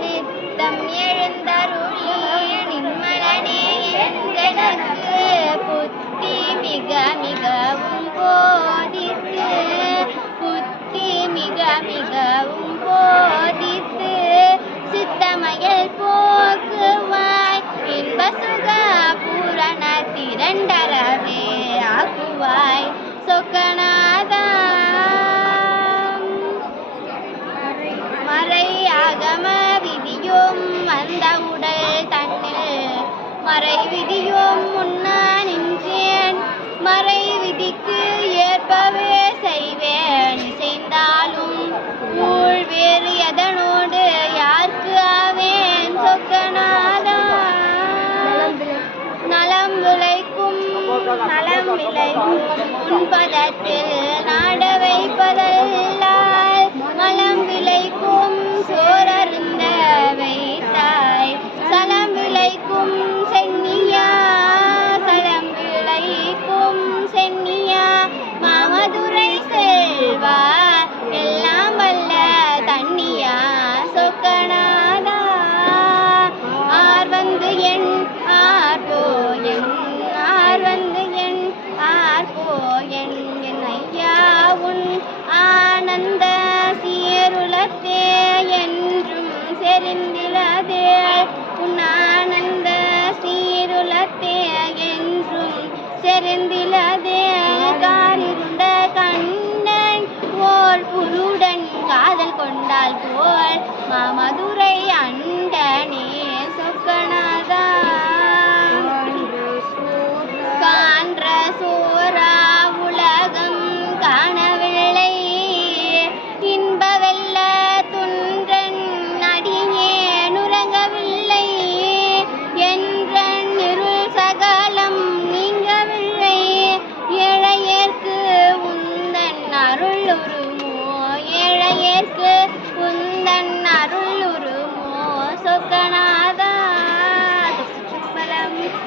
நித்தம் எழுந்தருளிய நின்மலனே எந்தனக்கு புத்தி மிக மிகவும் போதித்து புத்தி மிக மிகவும் போதித்து சித்தமயல் போக்குவாய் இன்ப சுக பூரண திரண்டரவே ஆக்குவாய் சொக்கநாதா மறை மலம் விளைக்கும் உண்பதற்கு நான் செறிந்திலதே உன் ஆனந்த சீருலத்தே என்றும் செறிந்திலதே காரிருண்ட கண்ணன் ஓர் புருடன் காதல் கொண்டால் போல் மாமதுரை மாமா logro.